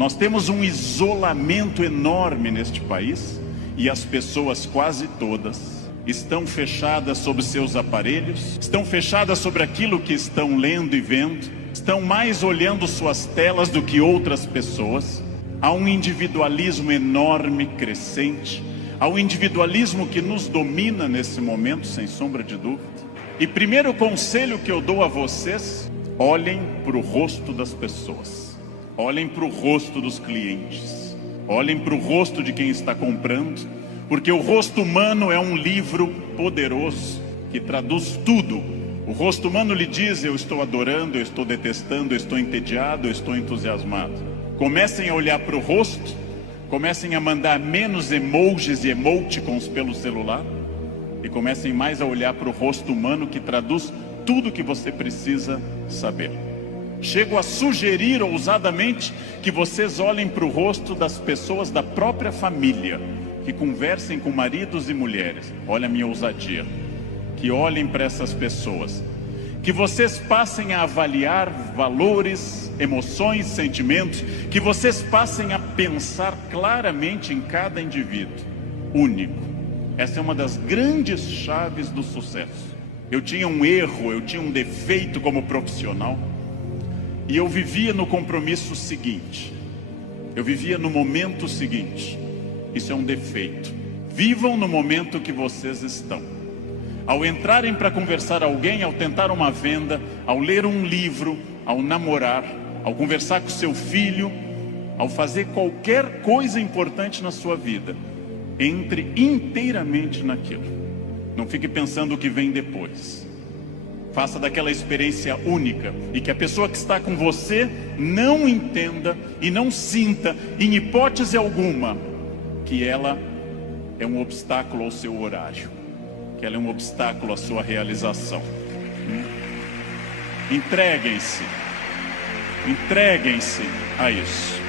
Nós temos um isolamento enorme neste país e as pessoas quase todas estão fechadas sobre seus aparelhos, estão fechadas sobre aquilo que estão lendo e vendo, estão mais olhando suas telas do que outras pessoas. Há um individualismo enorme, crescente, há um individualismo que nos domina nesse momento, sem sombra de dúvida. E primeiro conselho que eu dou a vocês: olhem para o rosto das pessoas, olhem para o rosto dos clientes, olhem para o rosto de quem está comprando, porque o rosto humano é um livro poderoso que traduz tudo. O rosto humano lhe diz: eu estou adorando, eu estou detestando, eu estou entediado, eu estou entusiasmado. Comecem a olhar para o rosto, comecem a mandar menos emojis e emoticons pelo celular e comecem mais a olhar para o rosto humano, que traduz tudo que você precisa saber. Chego a sugerir ousadamente que vocês olhem para o rosto das pessoas da própria família, que conversem com maridos e mulheres. Olha a minha ousadia. Que olhem para essas pessoas, que vocês passem a avaliar valores, emoções, sentimentos, que vocês passem a pensar claramente em cada indivíduo único. Essa é uma das grandes chaves do sucesso. Eu tinha um erro, eu tinha um defeito como profissional, e eu vivia no compromisso seguinte, eu vivia no momento seguinte. Isso é um defeito. Vivam no momento que vocês estão. Ao entrarem para conversar alguém, ao tentar uma venda, ao ler um livro, ao namorar, ao conversar com seu filho, ao fazer qualquer coisa importante na sua vida, entre inteiramente naquilo. Não fique pensando o que vem depois. Faça daquela experiência única, e que a pessoa que está com você não entenda e não sinta, em hipótese alguma, que ela é um obstáculo ao seu horário, que ela é um obstáculo à sua realização. Entreguem-se a isso.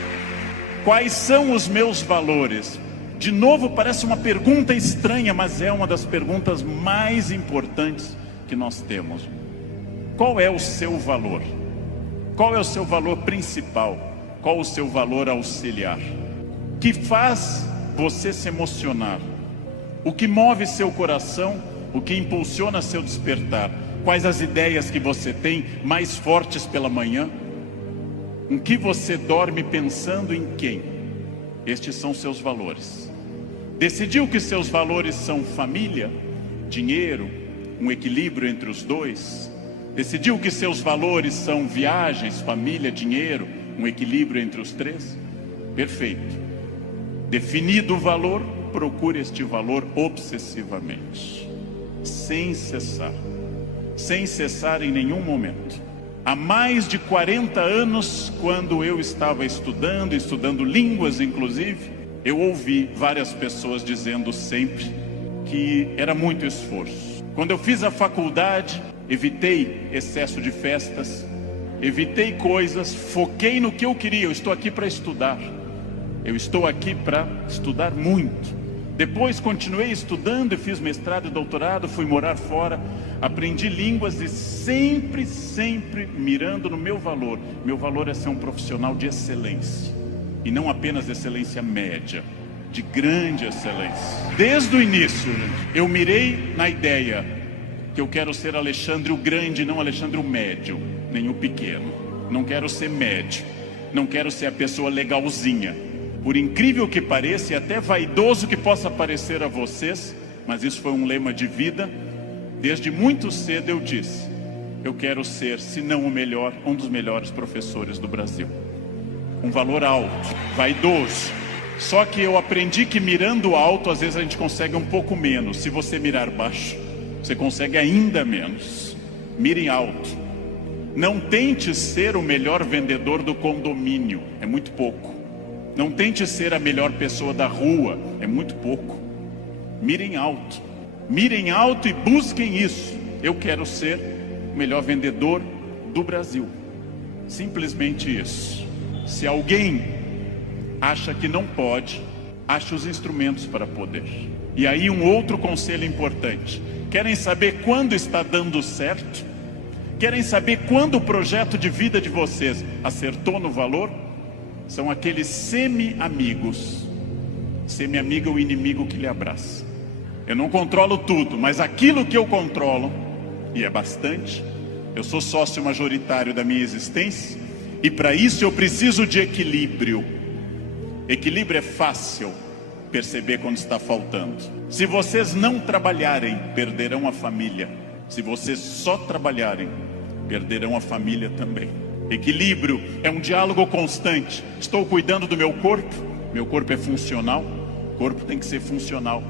Quais são os meus valores? De novo, parece uma pergunta estranha, mas é uma das perguntas mais importantes que nós temos. Qual é o seu valor? Qual é o seu valor principal? Qual o seu valor auxiliar? Que faz você se emocionar? O que move seu coração? O que impulsiona seu despertar? Quais as ideias que você tem mais fortes pela manhã? Em que você dorme pensando em quem? Estes são seus valores. Decidiu que seus valores são família, dinheiro, um equilíbrio entre os dois? Decidiu que seus valores são viagens, família, dinheiro, um equilíbrio entre os três? Perfeito. Definido o valor, procure este valor obsessivamente, sem cessar em nenhum momento. Há mais de 40 anos, quando eu estava estudando línguas inclusive, eu ouvi várias pessoas dizendo sempre que era muito esforço. Quando eu fiz a faculdade, evitei excesso de festas, evitei coisas, foquei no que eu queria. Eu estou aqui para estudar, eu estou aqui para estudar muito. Depois continuei estudando e fiz mestrado e doutorado, fui morar fora, aprendi línguas e sempre mirando no meu valor. Meu valor é ser um profissional de excelência, e não apenas excelência média, de grande excelência. Desde o início, eu mirei na ideia que eu quero ser Alexandre o Grande, não Alexandre o Médio, nem o Pequeno. Não quero ser médio, não quero ser a pessoa legalzinha. Por incrível que pareça, e até vaidoso que possa parecer a vocês, mas isso foi um lema de vida. Desde muito cedo eu disse: eu quero ser, se não o melhor, um dos melhores professores do Brasil. Um valor alto, vaidoso. Só que eu aprendi que mirando alto, às vezes a gente consegue um pouco menos. Se você mirar baixo, você consegue ainda menos. Mirem alto. Não tente ser o melhor vendedor do condomínio, é muito pouco. Não tente ser a melhor pessoa da rua, é muito pouco. Mirem alto e busquem isso. Eu quero ser o melhor vendedor do Brasil. Simplesmente isso. Se alguém acha que não pode, ache os instrumentos para poder. E aí um outro conselho importante: querem saber quando está dando certo? Querem saber quando o projeto de vida de vocês acertou no valor? são aqueles semi-amigos. Semi-amigo é o inimigo que lhe abraça. Eu não controlo tudo, mas aquilo que eu controlo, e é bastante, eu sou sócio majoritário da minha existência, e para isso eu preciso de equilíbrio. Equilíbrio é fácil perceber quando está faltando. Se vocês não trabalharem, perderão a família. Se vocês só trabalharem, perderão a família também. Equilíbrio é um diálogo constante. Estou cuidando do meu corpo é funcional, o corpo tem que ser funcional.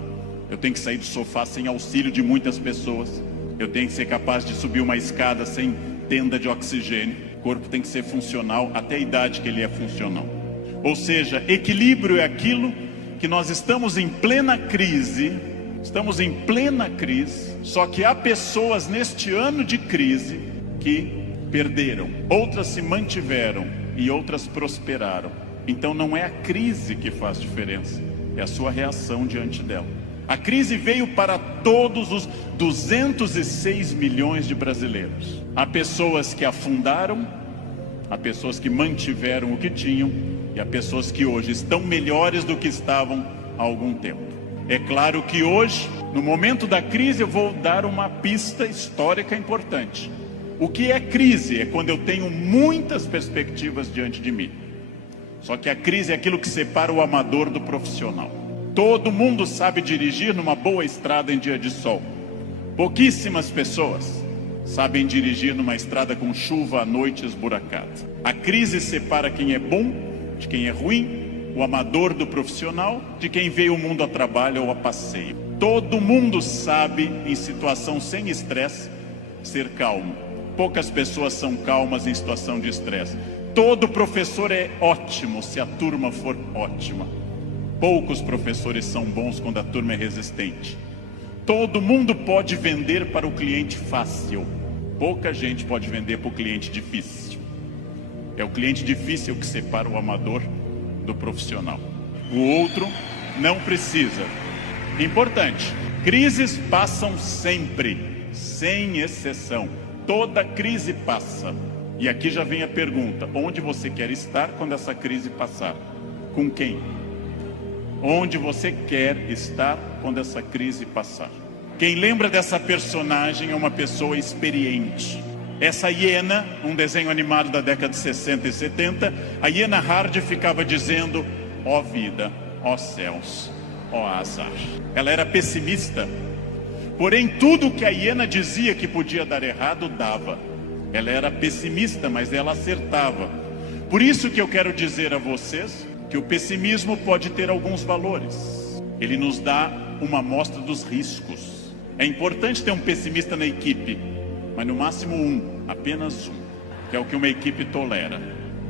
Eu tenho que sair do sofá sem auxílio de muitas pessoas. Eu tenho que ser capaz de subir uma escada sem tenda de oxigênio. O corpo tem que ser funcional até a idade que ele é funcional. Ou seja, equilíbrio é aquilo que nós estamos em plena crise. Estamos em plena crise. Só que há pessoas neste ano de crise que perderam. Outras se mantiveram e outras prosperaram. Então não é a crise que faz diferença, é a sua reação diante dela. A crise veio para todos os 206 milhões de brasileiros. Há pessoas que afundaram, há pessoas que mantiveram o que tinham, e há pessoas que hoje estão melhores do que estavam há algum tempo. É claro que hoje, no momento da crise, eu vou dar uma pista histórica importante. O que é crise? É quando eu tenho muitas perspectivas diante de mim. Só que a crise é aquilo que separa o amador do profissional. Todo mundo sabe dirigir numa boa estrada em dia de sol. Pouquíssimas pessoas sabem dirigir numa estrada com chuva à noite esburacada. A crise separa quem é bom de quem é ruim, o amador do profissional, de quem veio o mundo a trabalho ou a passeio. Todo mundo sabe, em situação sem estresse, ser calmo. Poucas pessoas são calmas em situação de estresse. Todo professor é ótimo se a turma for ótima. Poucos professores são bons quando a turma é resistente. Todo mundo pode vender para o cliente fácil. Pouca gente pode vender para o cliente difícil. É o cliente difícil que separa o amador do profissional. O outro não precisa. Importante, crises passam sempre, sem exceção. Toda crise passa. E aqui já vem a pergunta: onde você quer estar quando essa crise passar? Com quem? Onde você quer estar quando essa crise passar? Quem lembra dessa personagem é uma pessoa experiente. Essa hiena, um desenho animado da década de 60 e 70, a hiena Hard ficava dizendo: ó vida, ó céus, ó azar. Ela era pessimista, porém tudo que a hiena dizia que podia dar errado, dava. Ela era pessimista, mas ela acertava. Por isso que eu quero dizer a vocês que o pessimismo pode ter alguns valores. Ele nos dá uma amostra dos riscos. É importante ter um pessimista na equipe, mas no máximo apenas um, que é o que uma equipe tolera.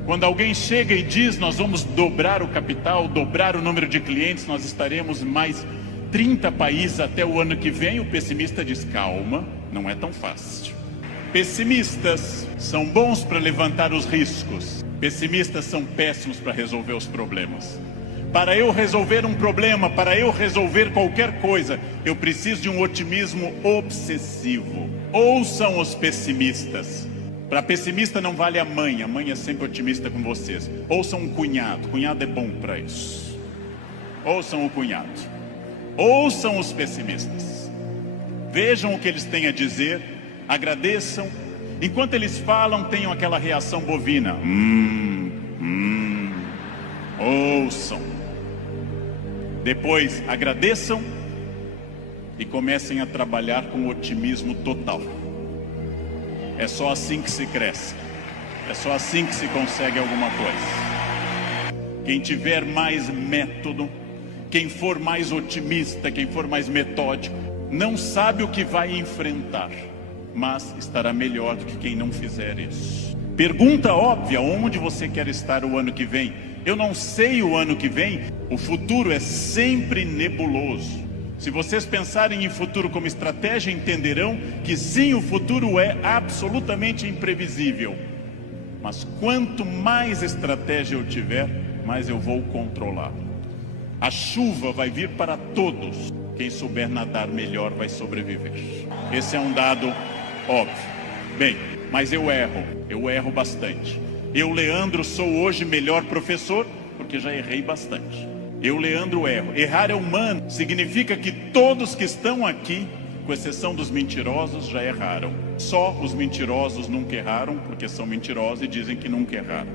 Quando alguém chega e diz: nós vamos dobrar o capital, dobrar o número de clientes, nós estaremos mais 30 países até o ano que vem, o pessimista diz: calma, não é tão fácil. Pessimistas são bons para levantar os riscos. Pessimistas são péssimos para resolver os problemas. Para eu resolver um problema, para eu resolver qualquer coisa, eu preciso de um otimismo obsessivo. Ouçam os pessimistas. Para pessimista não vale a mãe é sempre otimista com vocês. Ouçam um cunhado é bom para isso. Ouçam o cunhado. Ouçam os pessimistas. Vejam o que eles têm a dizer, agradeçam. Enquanto eles falam, tenham aquela reação bovina. Ouçam. Depois agradeçam e comecem a trabalhar com otimismo total. É só assim que se cresce. É só assim que se consegue alguma coisa. Quem tiver mais método, quem for mais otimista, quem for mais metódico, não sabe o que vai enfrentar, mas estará melhor do que quem não fizer isso. Pergunta óbvia: onde você quer estar o ano que vem? Eu não sei o ano que vem. O futuro é sempre nebuloso. Se vocês pensarem em futuro como estratégia, entenderão que sim, o futuro é absolutamente imprevisível. Mas quanto mais estratégia eu tiver, mais eu vou controlar. A chuva vai vir para todos. Quem souber nadar melhor vai sobreviver. Esse é um dado óbvio. Bem, mas eu erro bastante. Eu, Leandro, sou hoje melhor professor porque já errei bastante. Eu, Leandro, erro. Errar é humano, significa que todos que estão aqui, com exceção dos mentirosos, já erraram. Só os mentirosos nunca erraram, porque são mentirosos e dizem que nunca erraram.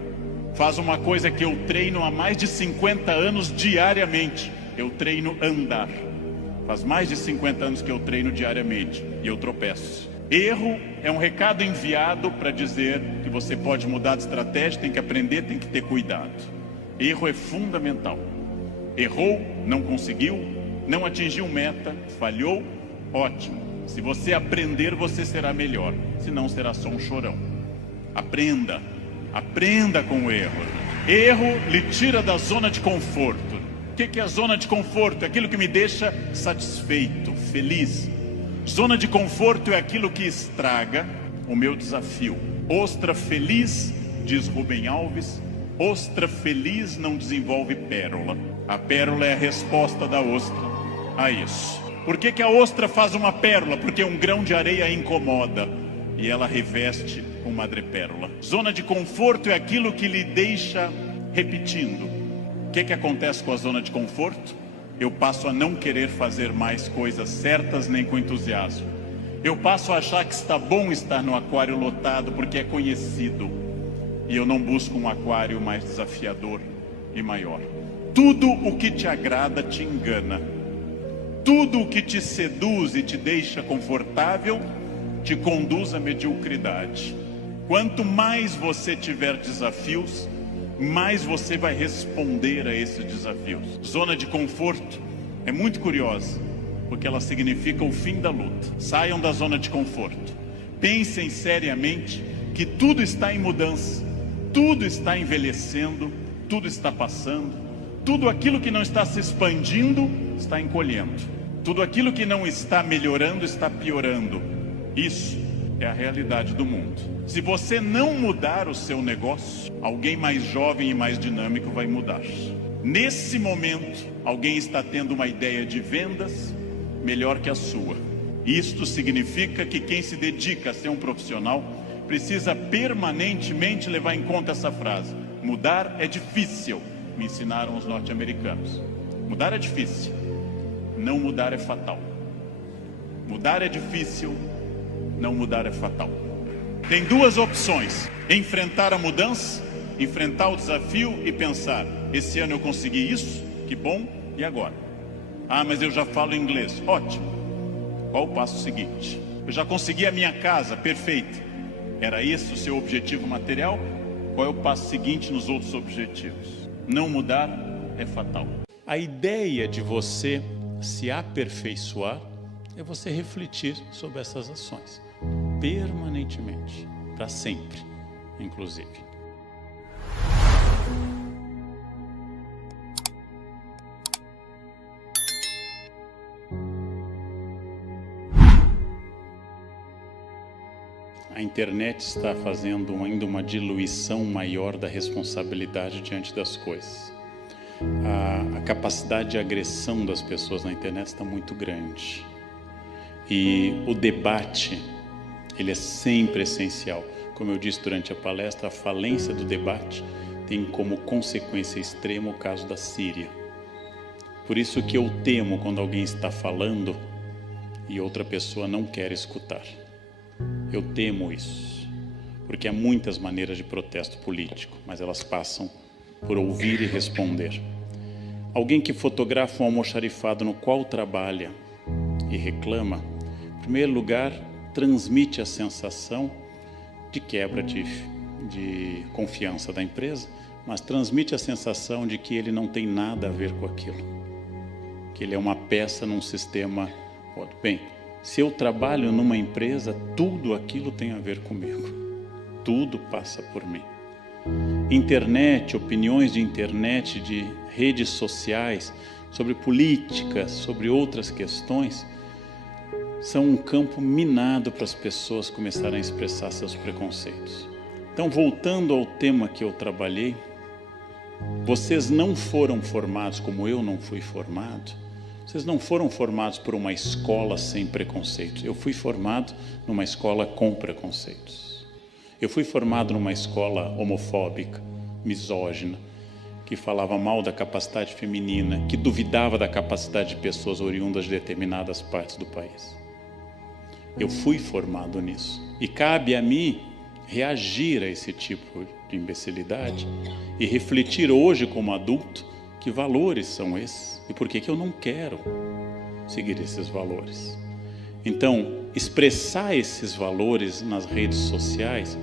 Faz uma coisa que eu treino há mais de 50 anos diariamente. Eu treino andar. Faz mais de 50 anos que eu treino diariamente e eu tropeço. Erro é um recado enviado para dizer que você pode mudar de estratégia, tem que aprender, tem que ter cuidado. Erro é fundamental. Errou, não conseguiu, não atingiu meta, falhou, ótimo. Se você aprender, você será melhor. Senão será só um chorão. Aprenda. Aprenda com o erro. Erro lhe tira da zona de conforto. O que é a zona de conforto? É aquilo que me deixa satisfeito, feliz. Zona de conforto é aquilo que estraga o meu desafio. Ostra feliz, diz Rubem Alves, ostra feliz não desenvolve pérola. A pérola é a resposta da ostra a isso. Por que a ostra faz uma pérola? Porque um grão de areia a incomoda e ela reveste com madrepérola. Zona de conforto é aquilo que lhe deixa repetindo. O que acontece com a zona de conforto? Eu passo a não querer fazer mais coisas certas nem com entusiasmo. Eu passo a achar que está bom estar no aquário lotado porque é conhecido. E eu não busco um aquário mais desafiador e maior. Tudo o que te agrada te engana. Tudo o que te seduz e te deixa confortável te conduz à mediocridade. Quanto mais você tiver desafios, mais você vai responder a esses desafios. Zona de conforto é muito curiosa, porque ela significa o fim da luta. Saiam da zona de conforto. Pensem seriamente que tudo está em mudança, tudo está envelhecendo, tudo está passando. Tudo aquilo que não está se expandindo, está encolhendo. Tudo aquilo que não está melhorando, está piorando. Isso é a realidade do mundo. Se você não mudar o seu negócio, alguém mais jovem e mais dinâmico vai mudar. Nesse momento, alguém está tendo uma ideia de vendas melhor que a sua. Isto significa que quem se dedica a ser um profissional precisa permanentemente levar em conta essa frase: mudar é difícil. Me ensinaram os norte-americanos. Mudar é difícil, não mudar é fatal. Mudar é difícil, não mudar é fatal. Tem duas opções: enfrentar a mudança, enfrentar o desafio e pensar: esse ano eu consegui isso, que bom, e agora? Ah, mas eu já falo inglês. Ótimo. Qual o passo seguinte? Eu já consegui a minha casa, perfeito. Era esse o seu objetivo material? Qual é o passo seguinte nos outros objetivos? Não mudar é fatal. A ideia de você se aperfeiçoar é você refletir sobre essas ações permanentemente, para sempre, inclusive. A internet está fazendo ainda uma diluição maior da responsabilidade diante das coisas. A capacidade de agressão das pessoas na internet está muito grande. E o debate, ele é sempre essencial. Como eu disse durante a palestra, a falência do debate tem como consequência extrema o caso da Síria. Por isso que eu temo quando alguém está falando e outra pessoa não quer escutar. Eu temo isso, porque há muitas maneiras de protesto político, mas elas passam por ouvir e responder. Alguém que fotografa um almoxarifado no qual trabalha e reclama, em primeiro lugar, transmite a sensação de quebra de confiança da empresa, mas transmite a sensação de que ele não tem nada a ver com aquilo, que ele é uma peça num sistema. Bem, se eu trabalho numa empresa, tudo aquilo tem a ver comigo. Tudo passa por mim. Internet, opiniões de internet, de redes sociais, sobre política, sobre outras questões, são um campo minado para as pessoas começarem a expressar seus preconceitos. Então, voltando ao tema que eu trabalhei, vocês não foram formados como eu não fui formado. Vocês não foram formados por uma escola sem preconceitos. Eu fui formado numa escola com preconceitos. Eu fui formado numa escola homofóbica, misógina, que falava mal da capacidade feminina, que duvidava da capacidade de pessoas oriundas de determinadas partes do país. Eu fui formado nisso. E cabe a mim reagir a esse tipo de imbecilidade e refletir hoje como adulto que valores são esses e por que eu não quero seguir esses valores. Então, expressar esses valores nas redes sociais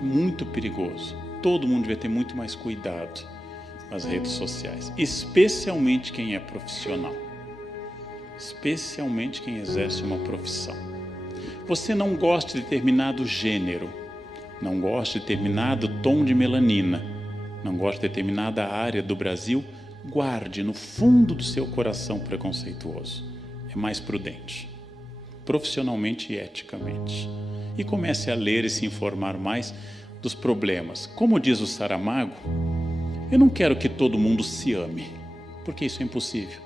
é muito perigoso. Todo mundo devia ter muito mais cuidado com as redes sociais, especialmente quem é profissional, especialmente quem exerce uma profissão. Você não gosta de determinado gênero, não gosta de determinado tom de melanina, não gosta de determinada área do Brasil, guarde no fundo do seu coração preconceituoso. É mais prudente, profissionalmente e eticamente. E comece a ler e se informar mais dos problemas. Como diz o Saramago, eu não quero que todo mundo se ame, porque isso é impossível.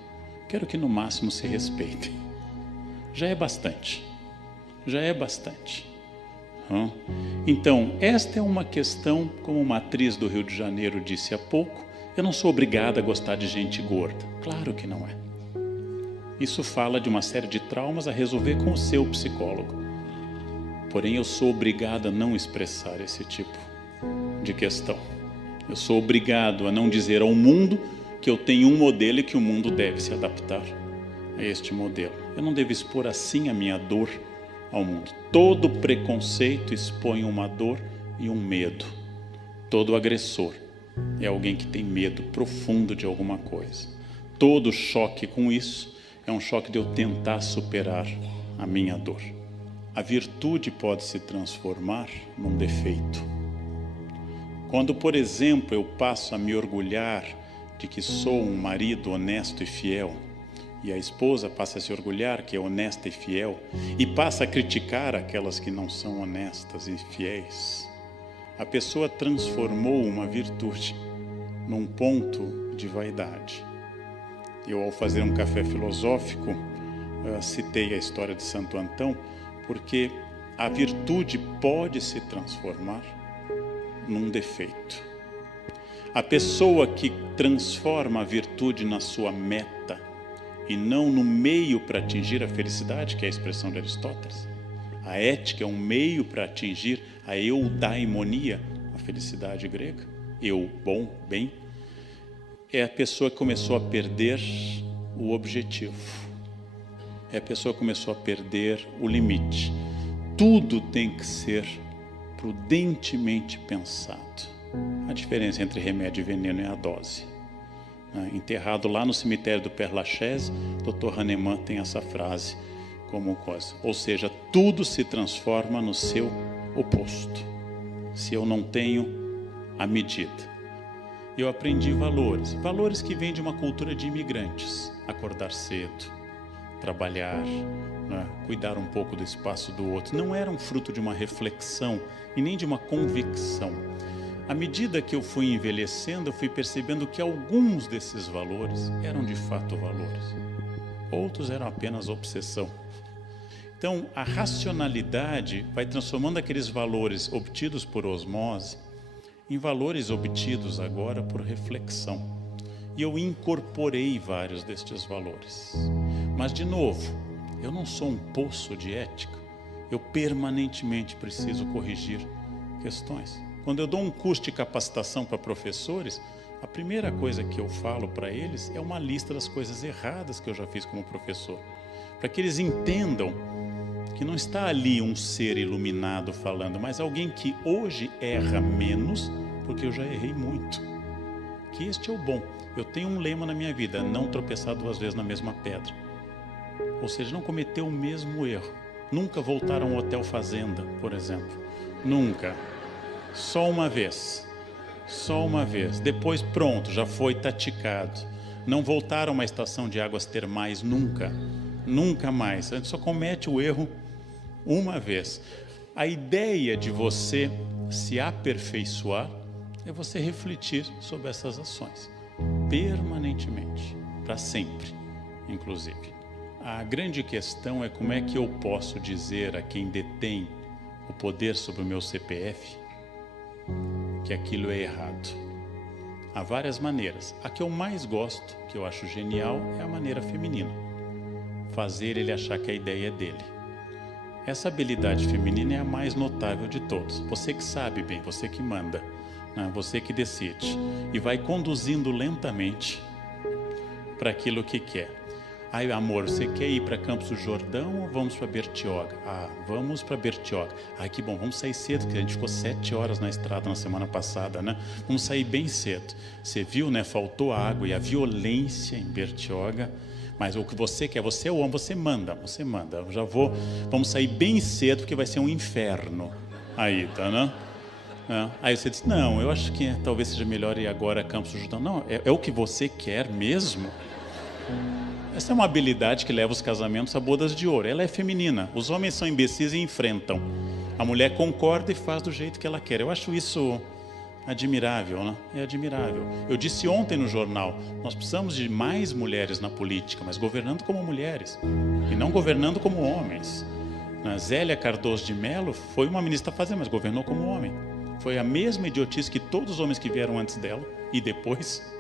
Quero que no máximo se respeitem. Já é bastante. Já é bastante. Então, esta é uma questão, como uma atriz do Rio de Janeiro disse há pouco, eu não sou obrigada a gostar de gente gorda. Claro que não é. Isso fala de uma série de traumas a resolver com o seu psicólogo. Porém, eu sou obrigado a não expressar esse tipo de questão. Eu sou obrigado a não dizer ao mundo que eu tenho um modelo e que o mundo deve se adaptar a este modelo. Eu não devo expor assim a minha dor ao mundo. Todo preconceito expõe uma dor e um medo. Todo agressor é alguém que tem medo profundo de alguma coisa. Todo choque com isso é um choque de eu tentar superar a minha dor. A virtude pode se transformar num defeito. Quando, por exemplo, eu passo a me orgulhar de que sou um marido honesto e fiel, e a esposa passa a se orgulhar que é honesta e fiel, e passa a criticar aquelas que não são honestas e fiéis, a pessoa transformou uma virtude num ponto de vaidade. Eu, ao fazer um café filosófico, citei a história de Santo Antão, porque a virtude pode se transformar num defeito. A pessoa que transforma a virtude na sua meta e não no meio para atingir a felicidade, que é a expressão de Aristóteles. A ética é um meio para atingir a eudaimonia, a felicidade grega, eu, bom, bem. É a pessoa que começou a perder o objetivo. É a pessoa que começou a perder o limite. Tudo tem que ser prudentemente pensado. A diferença entre remédio e veneno é a dose. Enterrado lá no cemitério do Père Lachaise, Dr. Hahnemann tem essa frase como coisa. Ou seja, tudo se transforma no seu oposto. Se eu não tenho a medida. Eu aprendi valores que vêm de uma cultura de imigrantes. Acordar cedo, trabalhar, cuidar um pouco do espaço do outro. Não eram fruto de uma reflexão e nem de uma convicção. À medida que eu fui envelhecendo, eu fui percebendo que alguns desses valores eram de fato valores. Outros eram apenas obsessão. Então, a racionalidade vai transformando aqueles valores obtidos por osmose em valores obtidos agora por reflexão. E eu incorporei vários destes valores. Mas, de novo, eu não sou um poço de ética. Eu permanentemente preciso corrigir questões. Quando eu dou um curso de capacitação para professores, a primeira coisa que eu falo para eles é uma lista das coisas erradas que eu já fiz como professor. Para que eles entendam que não está ali um ser iluminado falando, mas alguém que hoje erra menos, porque eu já errei muito. Que este é o bom. Eu tenho um lema na minha vida, não tropeçar 2 vezes na mesma pedra. Ou seja, não cometer o mesmo erro. Nunca voltar a um hotel fazenda, por exemplo. Nunca. Só uma vez. Só uma vez. Depois pronto, já foi taticado. Não voltar a uma estação de águas termais nunca. Nunca mais. A gente só comete o erro uma vez. A ideia de você se aperfeiçoar é você refletir sobre essas ações. Permanentemente. Para sempre, inclusive. A grande questão é como é que eu posso dizer a quem detém o poder sobre o meu CPF que aquilo é errado. Há várias maneiras. A que eu mais gosto, que eu acho genial, é a maneira feminina. Fazer ele achar que a ideia é dele. Essa habilidade feminina é a mais notável de todos. Você que sabe bem, você que manda, né? Você que decide e vai conduzindo lentamente para aquilo que quer. Ai, amor, você quer ir para Campos do Jordão ou vamos para Bertioga? Ah, vamos para Bertioga. Ai, que bom, vamos sair cedo, porque a gente ficou 7 horas na estrada na semana passada, né? Vamos sair bem cedo. Você viu, né? Faltou água e a violência em Bertioga. Mas o que você quer, você é o homem, você manda. Eu já vou, vamos sair bem cedo, porque vai ser um inferno aí, tá, né? Aí você diz, não, eu acho que talvez seja melhor ir agora a Campos do Jordão. Não, é o que você quer mesmo? Essa é uma habilidade que leva os casamentos a bodas de ouro. Ela é feminina. Os homens são imbecis e enfrentam. A mulher concorda e faz do jeito que ela quer. Eu acho isso admirável, né? É admirável. Eu disse ontem no jornal, nós precisamos de mais mulheres na política, mas governando como mulheres e não governando como homens. Zélia Cardoso de Mello foi uma ministra fazenda, mas governou como homem. Foi a mesma idiotice que todos os homens que vieram antes dela e depois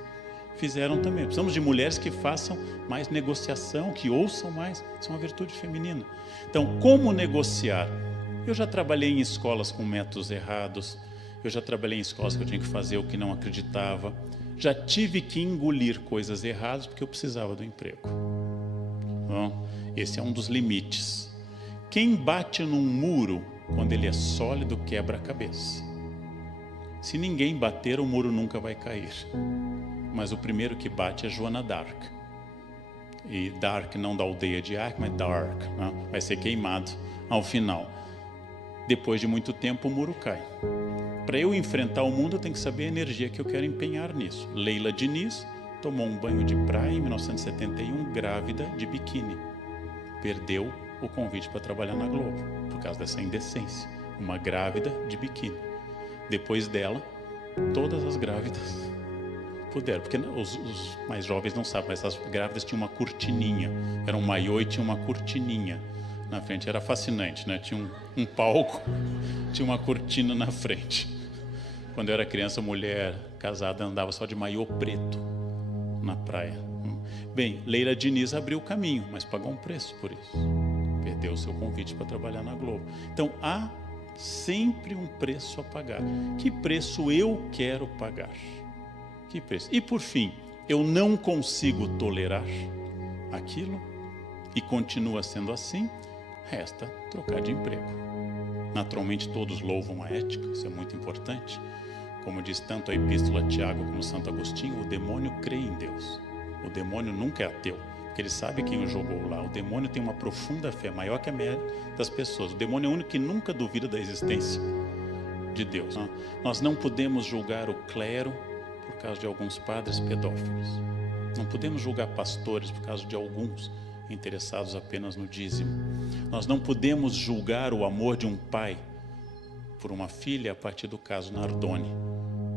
fizeram também. Precisamos de mulheres que façam mais negociação, que ouçam mais. Isso é uma virtude feminina. Então, como negociar? Eu já trabalhei em escolas com métodos errados. Eu já trabalhei em escolas que eu tinha que fazer o que não acreditava. Já tive que engolir coisas erradas porque eu precisava do emprego. Bom, esse é um dos limites. Quem bate num muro, quando ele é sólido, quebra a cabeça. Se ninguém bater, o muro nunca vai cair. Mas o primeiro que bate é Joana d'Arc. E Dark não da aldeia de Arc, mas Dark, né? Vai ser queimado ao final. Depois de muito tempo o muro cai. Para eu enfrentar o mundo eu tenho que saber a energia que eu quero empenhar nisso. Leila Diniz tomou um banho de praia em 1971, grávida de biquíni. Perdeu o convite para trabalhar na Globo, por causa dessa indecência. Uma grávida de biquíni. Depois dela, todas as grávidas puderam, porque os mais jovens não sabem, mas as grávidas tinham uma cortininha, era um maiô e tinha uma cortininha na frente, era fascinante, né? Tinha um palco, tinha uma cortina na frente. Quando eu era criança, mulher casada andava só de maiô preto na praia. Bem, Leila Diniz abriu o caminho, mas pagou um preço por isso. Perdeu o seu convite para trabalhar na Globo. Então, há sempre um preço a pagar. Que preço eu quero pagar? Que preço? E por fim, eu não consigo tolerar aquilo e continua sendo assim, resta trocar de emprego. Naturalmente todos louvam a ética, isso é muito importante. Como diz tanto a Epístola a Tiago como Santo Agostinho, o demônio crê em Deus. O demônio nunca é ateu, porque ele sabe quem o jogou lá. O demônio tem uma profunda fé, maior que a média das pessoas. O demônio é o único que nunca duvida da existência de Deus. Nós não podemos julgar o clero por causa de alguns padres pedófilos. Não podemos julgar pastores por causa de alguns interessados apenas no dízimo. Nós não podemos julgar o amor de um pai por uma filha a partir do caso Nardoni.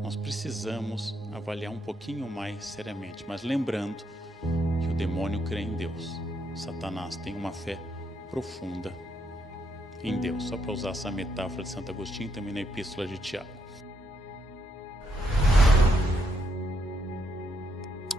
Nós precisamos avaliar um pouquinho mais seriamente, mas lembrando que o demônio crê em Deus. Satanás tem uma fé profunda em Deus. Só para usar essa metáfora de Santo Agostinho também na Epístola de Tiago.